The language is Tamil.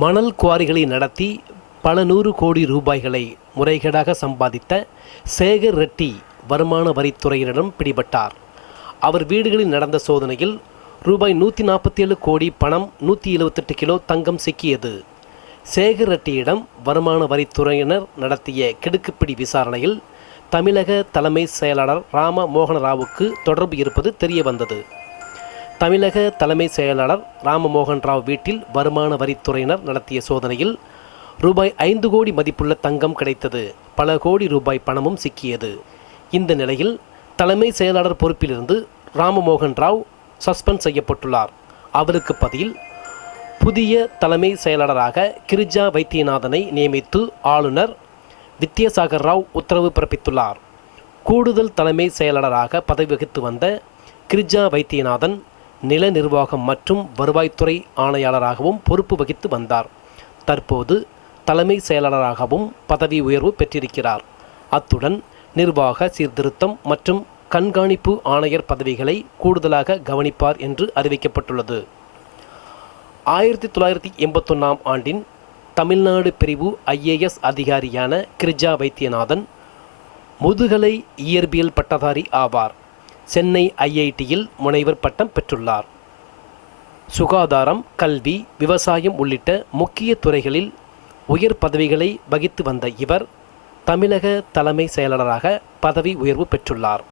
மணல் குவாரிகளை நடத்தி பல நூறு கோடி ரூபாய்களை முறைகேடாக சம்பாதித்த சேகர் ரெட்டி வருமான வரித்துறையினரிடம் பிடிபட்டார். அவர் வீடுகளில் நடந்த சோதனையில் ரூபாய் நூற்றி நாற்பத்தி ஏழு கோடி பணம் நூற்றி எழுபத்தெட்டு கிலோ தங்கம் சிக்கியது. சேகர் ரெட்டியிடம் வருமான வரித்துறையினர் நடத்திய கிடுக்குப்பிடி விசாரணையில் தமிழக தலைமை செயலாளர் ராம மோகனராவுக்கு தொடர்பு இருப்பது தெரிய வந்தது தமிழக தலைமை செயலாளர் ராமமோகன் ராவ் வீட்டில் வருமான வரித்துறையினர் நடத்திய சோதனையில் ரூபாய் ஐந்து கோடி மதிப்புள்ள தங்கம் கிடைத்தது. பல கோடி ரூபாய் பணமும் சிக்கியது. இந்த நிலையில் தலைமை செயலாளர் பொறுப்பிலிருந்து ராமமோகன் ராவ் சஸ்பெண்ட் செய்யப்பட்டுள்ளார். அவருக்கு பதில் புதிய தலைமை செயலாளராக கிரிஜா வைத்தியநாதனை நியமித்து ஆளுநர் வித்யாசாகர் ராவ் உத்தரவு பிறப்பித்துள்ளார். கூடுதல் தலைமை செயலாளராக பதவி வகித்து வந்த கிரிஜா வைத்தியநாதன் நில நிர்வாகம் மற்றும் வருவாய்த்துறை ஆணையாளராகவும் பொறுப்பு வகித்து வந்தார். தற்போது தலைமை செயலாளராகவும் பதவி உயர்வு பெற்றிருக்கிறார். அத்துடன் நிர்வாக சீர்திருத்தம் மற்றும் கண்காணிப்பு ஆணையர் பதவிகளை கூடுதலாக கவனிப்பார் என்று அறிவிக்கப்பட்டுள்ளது. ஆயிரத்தி தொள்ளாயிரத்தி எண்பத்தொன்னாம் ஆண்டின் தமிழ்நாடு பிரிவு ஐஏஎஸ் அதிகாரியான கிரிஜா வைத்தியநாதன் முதுகலை இயற்பியல் பட்டதாரி ஆவார். சென்னை ஐஐடியில் முனைவர் பட்டம் பெற்றுள்ளார். சுகாதாரம் கல்வி விவசாயம் உள்ளிட்ட முக்கிய துறைகளில் உயர் பதவிகளை வகித்து வந்த இவர் தமிழக தலைமை செயலாளராக பதவி உயர்வு பெற்றுள்ளார்.